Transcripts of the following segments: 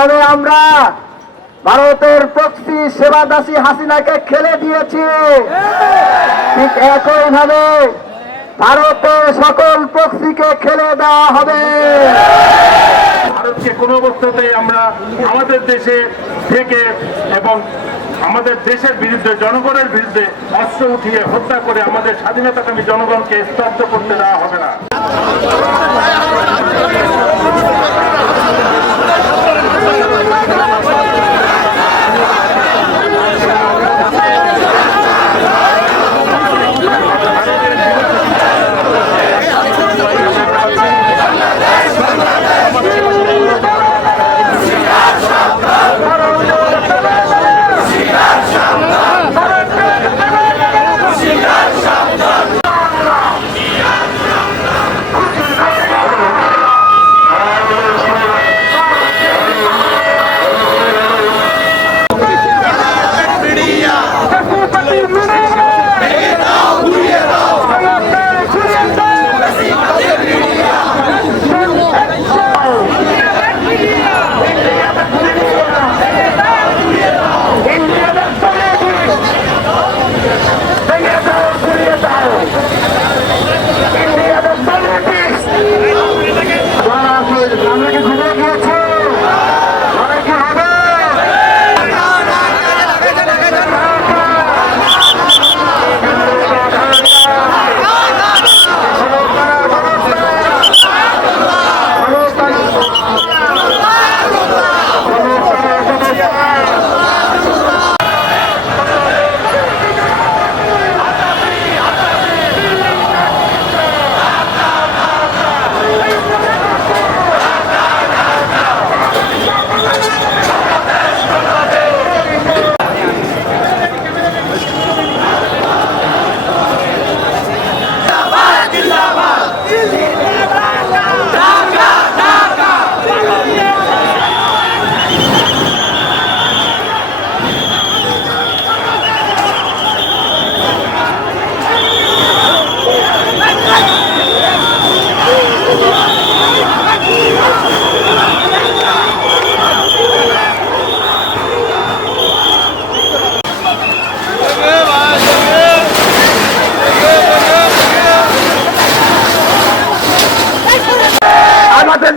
যেভাবে আমরা ভারতের প্রক্সি সেবাদাসী হাসিনাকে খেলে দিয়েছি, ঠিক একইভাবে ভারতের সকল প্রক্সিকে খেলে দেওয়া হবে। ভারতকে কোনো অবস্থাতে আমরা আমাদের দেশে থেকে এবং আমাদের দেশের বিরুদ্ধে, জনগণের বিরুদ্ধে অস্ত্র উঠিয়ে হত্যা করে আমাদের স্বাধীনতাকামী জনগণকে স্তব্ধ করতে দেওয়া হবে না।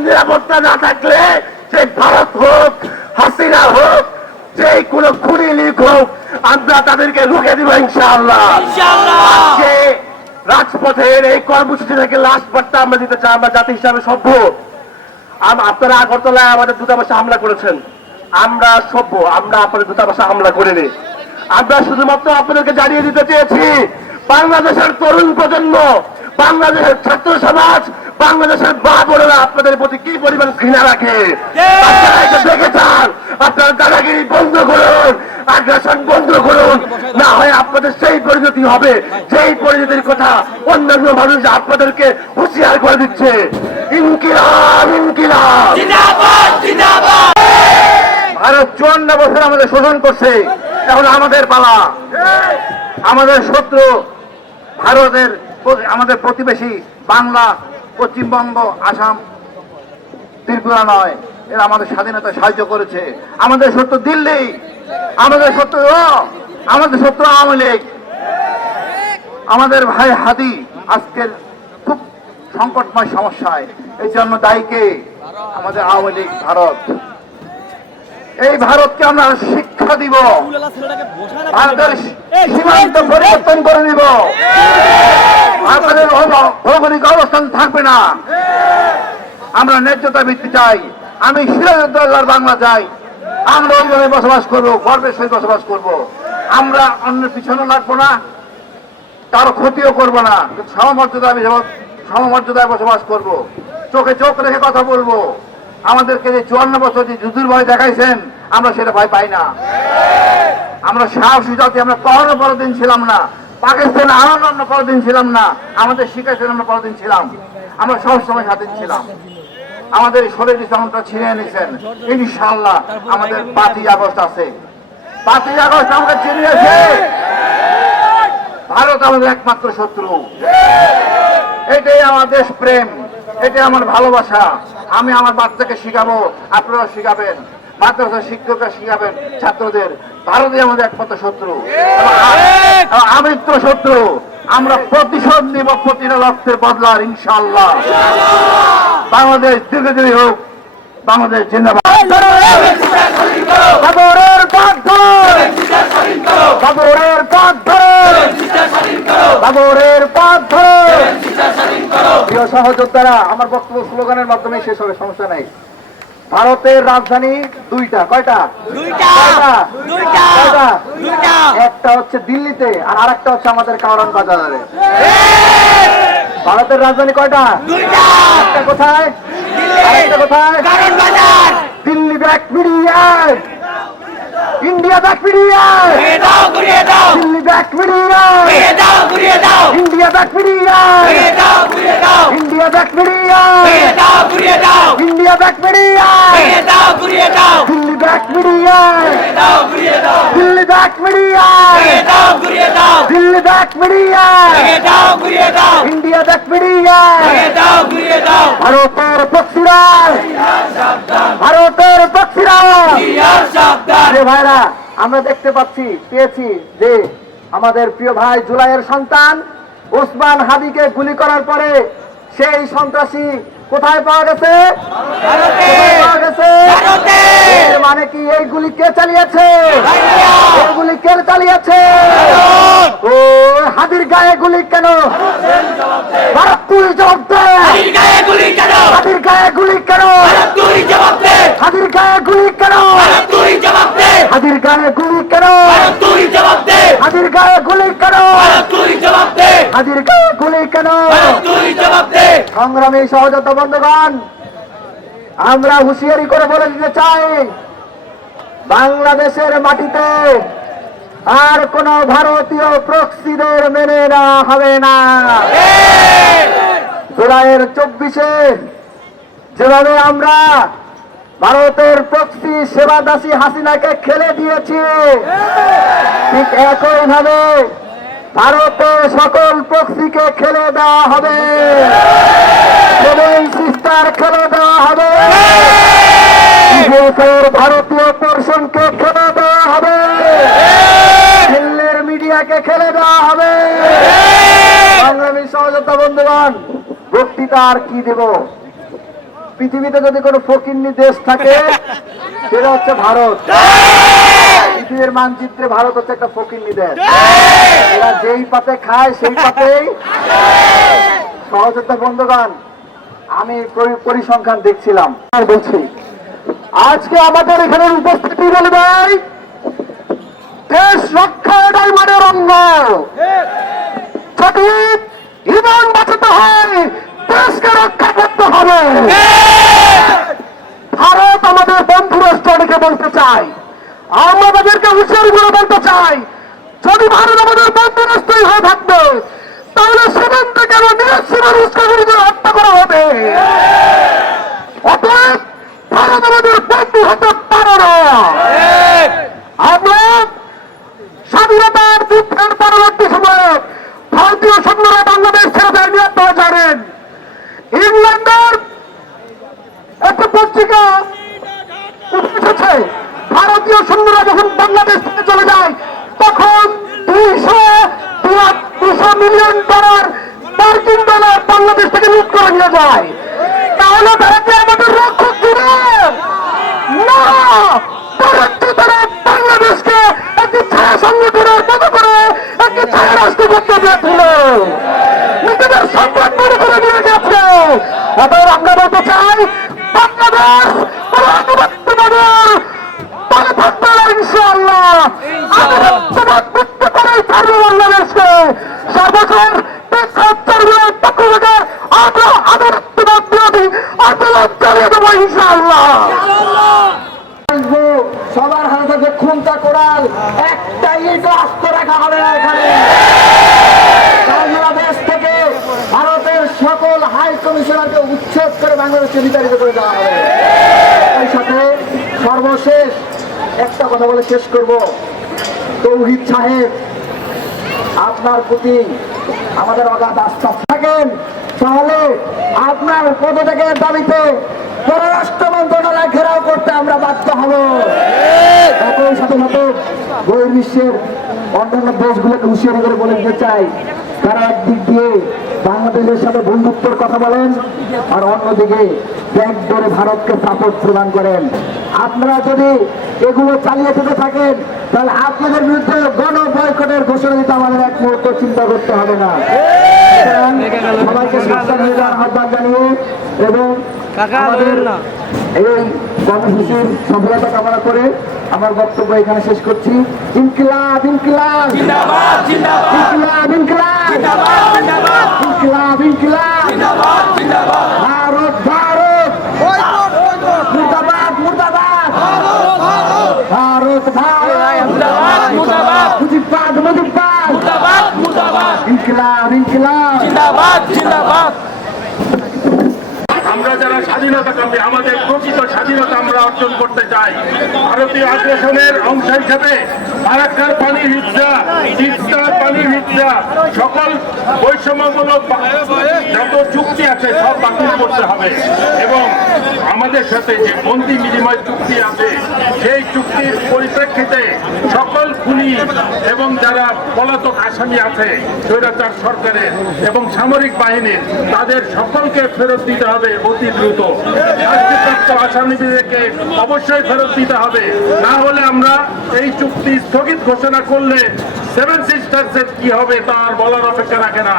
নিরাপত্তা না থাকলে সে ভারত হোক, হাসিনা হোক, যে কোনো খুনি লীগ হোক, আমরা তাদেরকে রুখে দিব ইনশাআল্লাহ। আজকে রাজপথের এই কর্মসূচি থেকে লাস্ট বার্তা আমরা দিতে চাই, আমরা জাতি হিসাবে সভ্য। আপনারা আগরতলায় আমাদের দূতাবাসে হামলা করেছেন, আমরা সভ্য, আমরা আপনাদের দূতাবাসে হামলা করিনি। আমরা শুধুমাত্র আপনাদেরকে জানিয়ে দিতে চেয়েছি, বাংলাদেশের তরুণ প্রজন্ম, বাংলাদেশের ছাত্র সমাজ, বাংলাদেশের মা বোনেরা আপনাদের প্রতি কি পরিমাণ ঘৃণা রাখে। আপনারা এটা দেখে চান, আপনারা দাদাগিরি বন্ধ করুন, আগ্রাসন বন্ধ করুন, না হয় আপনাদের সেই পরিণতি হবে যেই পরিণতির কথা অন্যান্য মানুষ আপনাদেরকে হুঁশিয়ার করে দিচ্ছে। ইনকিলাব, ইনকিলাব। ভারত 54 বছর আমাদের শোষণ করছে, এখন আমাদের পালা। আমাদের শত্রু ভারতের, আমাদের প্রতিবেশী বাংলা, পশ্চিমবঙ্গ, আসাম, ত্রিপুরা নয়, এরা আমাদের স্বাধীনতা সাহায্য করেছে। আমাদের শত্রু দিল্লি, আমাদের শত্রু আওয়ামী লীগ, আমাদের ভাই হাদি আজকের খুব সংকটময় সমস্যায়। এই জন্য দায়ীকে আমাদের আওয়ামী লীগ, ভারত। এই ভারতকে আমরা শিক্ষা দিব, ভারতের সীমান্ত পরিবর্তন করে দিব, আপনাদের ভৌগোলিক অবস্থান থাকবে না। আমরা ন্যায্যতা ভিত্তি চাই। আমি সিরাজউদ্দৌলার বাংলা চাই। আমরা ওইভাবে বসবাস করবো, গর্বের সহিত বসবাস করব। আমরা অন্যের পিছনে লাগবো না, কারো ক্ষতিও করবো না, সমমর্যাদায় বসবাস করব। চোখে চোখ রেখে কথা বলবো। আমাদেরকে যে 54 বছর যে যুদ্ধের ভয় দেখাইছেন, আমরা সেটা ভয় পাই না। আমরা সাহসী জাতি, আমরা কখনো পরদিন ছিলাম না। পাকিস্তানে আমরা পরদিন ছিলাম না, আমাদের শিখাইছেন আমরা পরদিন ছিলাম। আমরা সবসময় স্বাধীন ছিলাম। আমাদের শরীর যন্ত্র ছিনিয়ে নিয়েছেন। ইনশাআল্লাহ আমাদের 5ই আগস্ট আছে। 5ই আগস্ট আমাকে চিনিয়েছে। ভারত আমাদের একমাত্র শত্রু। এটাই আমার দেশ প্রেম, এটাই আমার ভালোবাসা। আমি আমার বাচ্চাকে শিখাবো, আপনারাও শিখাবেন। মাদ্রাসা শিক্ষকরা শিখাবেন ছাত্রদের ভারতই আমাদের একমাত্র শত্রু, আমৃত্য শত্রু। আমরা প্রতিশোধ নিব প্রতিটা রক্তের বদলার ইনশাআল্লাহ। বাংলাদেশ দীর্ঘজীবী হোক, বাংলাদেশ জিন্দাবাদ। বাবরের পথ ধরে, বাবরের পথ ধরে, বাবরের পথ ধরে। প্রিয় সহযোদ্ধারা, আমার বক্তব্য স্লোগানের মাধ্যমে শেষ হবে, সমস্যা নাই। ভারতের রাজধানী দুইটা, কয়টা? একটা হচ্ছে দিল্লিতে আর আরেকটা হচ্ছে আমাদের কারওয়ান বাজারে। ভারতের রাজধানী কয়টা? একটা কোথায়, আরেকটা কোথায়? Delhi back media, India back media, Delhi back media, India back media, India back media, India back media, Delhi back media, Delhi back media, Delhi back media, India back media. ভারতের পক্ষীরা, ভারতের পক্ষীরা। ভাইরা, আমরা দেখতে পেয়েছি যে আমাদের প্রিয় ভাই জুলাইয়ের সন্তান ওসমান হাদিকে গুলি করার পরে সেই সন্ত্রাসী কোথায় পাওয়া গেছে? পাওয়া গেছে। এর মানে কি এই গুলি কে চালিয়েছে? এই গুলি কে চালিয়েছে? ও হাদির গায়ে গুলি কেন? ভারত তুই জবাব দে। হাদির গায়ে গুলি কেন? হাদির গায়ে গুলি কেন? তুই জবাব দে। হাদির গায়ে গুলি কেন? তুই জবাব দে। হাদির গায়ে গুলি কেন? তুই জবাব দে। হাদির গায়ে গুলি কেন? তুই জবাব দে। হাদির গায়ে গুলি কেন? তুই জবাব দে। সংগ্রামী সহযোদ্ধা বন্ধুগণ, আমরা হুঁশিয়ারি করে বলে দিতে চাই, বাংলাদেশের মাটিতে আর কোন ভারতীয় প্রক্সিদের মেনে নেওয়া হবে না। জুলাইয়ের 24-এ যেভাবে আমরা ভারতের প্রক্সি সেবাদাসী হাসিনাকে খেলে দিয়েছি, ঠিক একইভাবে ভারতের সকল প্রক্সিকে খেলে দেওয়া হবে, সেভেন সিস্টার খেলে দেওয়া হবে, ভারতীয় পোর্শনকে খেলে দেওয়া হবে, দিল্লির মিডিয়াকে খেলে দেওয়া হবে। সংগ্রামী সহযোদ্ধা বন্ধুগণ, বক্তৃতা আর কি দেব? পৃথিবীতে যদি কোনো ফকিন্নি দেশ থাকে সেটা হচ্ছে ভারত। পৃথিবীর মানচিত্রে ভারত হচ্ছে একটা ফকিন্নি দেশ। এরা যেই পাতে খায় সেই পাতেই। সহযোদ্ধা বন্ধুগণ, আমি পরিসংখ্যান দেখছিলাম আর বলছি, আজকে আমাদের এখানে উপস্থিতি বলে ভাই, দেশ রক্ষা এটাই মানে রঙ্গ। যদি জীবন বাঁচাতে হয়, দেশকে রক্ষা করতে হবে। ভারত আমাদের বন্ধু রাষ্ট্রকে বলতে চাই, আমরা তাদেরকে হুঁশিয়ারি করে বলতে চাই, যদি ভারত আমাদের বন্ধু রাষ্ট্রই হয়ে থাকবে, তাহলে সেখান থেকে হত্যা করা হবে। অতএব ভারত আমাদের বন্ধু হতে পারে না। আমরা স্বাধীনতার যুদ্ধের পরবর্তী সময়ে ভারতীয় সৈন্যরা বাংলাদেশ ছেড়ে দেয়নি, আপনারা জানেন। ইংল্যান্ডের একটা পত্রিকা উঠেছে, ভারতীয় সৈন্যরা যখন বাংলাদেশ থেকে চলে যায় তখন 200 মিলিয়ন ডলার মার্কিন ডলার বাংলাদেশ থেকে লুট করে নিয়ে যায়। তাহলে তারা কি আমাদের রক্ষক দিবে না? তারা বাংলাদেশকে একটি ছায়া সংগঠনের মতো করে একটি ছায়া রাষ্ট্র করতে দিয়েছিল, নিজেদের সংবাদ মনে করে নিয়ে গেছে। অতএব আমরা বলতে চাই, বাংলাদেশ তলে থাকবে না ইনশাআল্লাহ। আধিপত্যবাদ মুক্ত করেই ছাড়বে বাংলাদেশকে। সর্বশেষ প্রেক্ষাপটের পক্ষ থেকে আমরা আধিপত্যবাদ বিরোধী আন্দোলন চালিয়ে দেবো ইনশাআল্লাহ। সবার হাতে থাকবে খুন্তা কোড়াল, একটাই ইট আস্ত রাখা হবে না এখানে। বাংলাদেশ থেকে ভারতের সকল হাই কমিশনারকে উচ্ছেদ করে বাংলাদেশকে বিতাড়িত করে দেওয়া হবে। এই সাথে সর্বশেষ একটা কথা বলে শেষ করব। তৌহিদ সাহেব, আপনার প্রতি আমাদের অগাধ আস্থা থাকেন, তাহলে আপনার পদত্যাগের দাবিতে পররাষ্ট্র মন্ত্রণালয় ঘেরাও করতে আমরা বাধ্য হব। বহির্বিশ্বের অন্যান্য দেশগুলোকে হুঁশিয়ারি করে বলে দিতে চাই, তারা একদিক দিয়ে বাংলাদেশের সাথে বন্ধুত্বের কথা বলেন আর অন্যদিকে ব্যাগ ধরে ভারতকে সাপোর্ট প্রদান করেন। আপনারা যদি এগুলো চালিয়ে যেতে থাকেন তাহলে আপনাদের বিরুদ্ধে গণ বয়কটের ঘোষণা দিতে আমাদের এক মুহূর্ত চিন্তা করতে হবে না। সুতরাং সবাইকে সাবধান হয়ে যাওয়ার আহ্বান জানিয়ে এবং আমাদের এই কর্মসূচির সফলতা কামনা করে আমার বক্তব্য এখানে শেষ করছি। ইনকিলাব ইনকিলাব জিন্দাবাদ জিন্দাবাদ ইনকিলাব ইনকিলাব জিন্দাবাদ জিন্দাবাদ ইনকিলাব ইনকিলাব জিন্দাবাদ জিন্দাবাদ ভারত ভারত মুর্দাবাদ মুর্দাবাদ ভারত ভারত মুর্দাবাদ মুর্দাবাদ মুজিববাদ মুজিববাদ মুর্দাবাদ মুর্দাবাদ ইনকিলাব ইনকিলাব জিন্দাবাদ জিন্দাবাদ। আমরা যারা স্বাধীনতাকামী, আমাদের প্রকৃত স্বাধীনতা আমরা অর্জন করতে চাই। ভারতীয় আগ্রাসনের অংশ হিসেবে ফারাক্কার পানির হিস্সা, তিস্তার পানির হিস্সা, সকল বৈষম্যমূলক যত চুক্তি আছে সব বাতিল করতে হবে এবং আমাদের সাথে যে বন্দি বিনিময় চুক্তি আছে সেই চুক্তির পরিপ্রেক্ষিতে সকল খুনি এবং যারা পলাতক আসামি আছে স্বৈরাচার সরকারের এবং সামরিক বাহিনীর, তাদের সকলকে ফেরত দিতে হবে অতি দ্রুত। শাস্তিপ্রাপ্ত আসামিদেরকে অবশ্যই ফেরত দিতে হবে, না হলে আমরা এই চুক্তি স্থগিত ঘোষণা করলে সেভেন সিস্টার্সের কি হবে তা আর বলার অপেক্ষা রাখে না।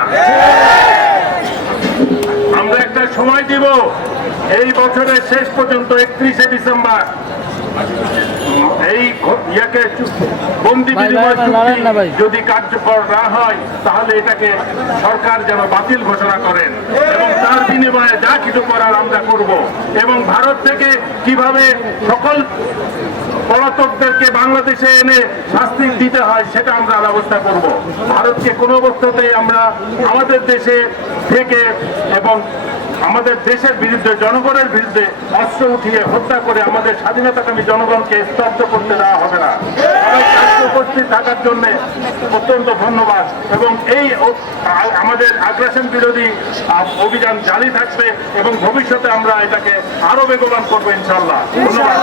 আমরা একটা সময় দিব, এই বছরের শেষ পর্যন্ত 31শে ডিসেম্বর এই বন্দি বিনিময় চুক্তি যদি কার্যকর না হয় তাহলে এটাকে সরকার যেন বাতিল ঘোষণা করেন এবং তার বিনিময়ে যা কিছু করার আমরা করব এবং ভারত থেকে কিভাবে সকল পলাতকদেরকে বাংলাদেশে এনে শাস্তি দিতে হয় সেটা আমরা ব্যবস্থা করব। ভারতকে কোনো অবস্থাতেই আমরা আমাদের দেশে থেকে এবং আমাদের দেশের বিরুদ্ধে, জনগণের বিরুদ্ধে অস্ত্র উঠিয়ে হত্যা করে আমাদের স্বাধীনতাকামী জনগণকে স্তব্ধ করতে দেওয়া হবে না। সবাইকে আজকে উপস্থিত থাকার জন্য অত্যন্ত ধন্যবাদ এবং এই আমাদের আগ্রাসন বিরোধী অভিযান জারি থাকবে এবং ভবিষ্যতে আমরা এটাকে আরো বেগবান করবো ইনশাল্লাহ। ধন্যবাদ।